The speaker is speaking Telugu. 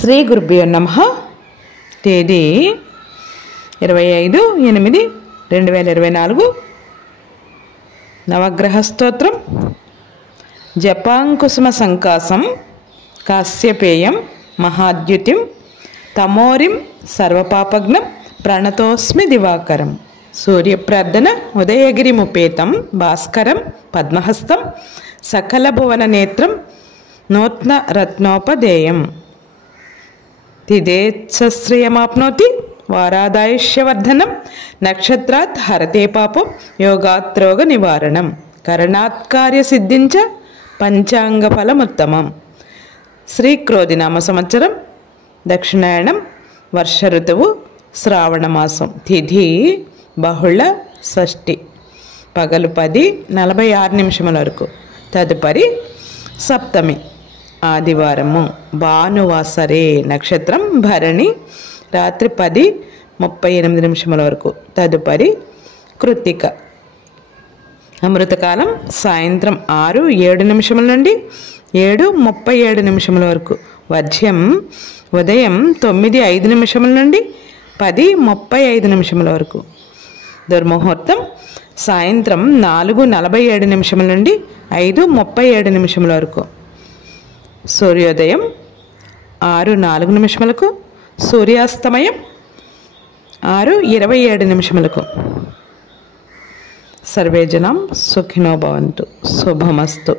శ్రీ గురుభ్యో నమః. తేదీ 25/8/2024. నవగ్రహ స్తోత్రం. జపాంకుసుమ సంకాసం కాశ్యపేయం మహాద్యుతిం తమోరిం సర్వపాపగ్నం ప్రణతోస్మి దివాకరం. సూర్యప్రార్థన. ఉదయగిరిముపేతం భాస్కరం పద్మహస్తం సకలభువన నేత్రం నూత్న రత్నోపదేయం. తిదేచ్ఛశ్రియమాప్నోతి వారాదాయుష్యవర్ధనం నక్షత్రాత్ హరతే పాపం యోగాత్ రోగ నివారణం కరణాత్ కార్యసిద్ధించ పంచాంగఫలముత్తమం. శ్రీక్రోధినామ సంవత్సరం, దక్షిణాయనం, వర్ష ఋతువు, శ్రావణమాసం. తిథి బహుళ షష్ఠి. పగలు 10:46 వరకు. తదుపరి సప్తమి ఆదివారము. భానువాసరే. నక్షత్రం భరణి. రాత్రి 10:38 వరకు. తదుపరి కృత్తిక. అమృతకాలం సాయంత్రం 6:07 నుండి 7:37 వరకు. వర్జ్యం ఉదయం 9:05 నుండి 10:35 వరకు. దుర్ముహూర్తం సాయంత్రం 4:47 నుండి 5:37 వరకు. సూర్యోదయం 6:04 సూర్యాస్తమయం 6:27. సర్వే జనం సుఖినో భవంతు. శుభమస్తు.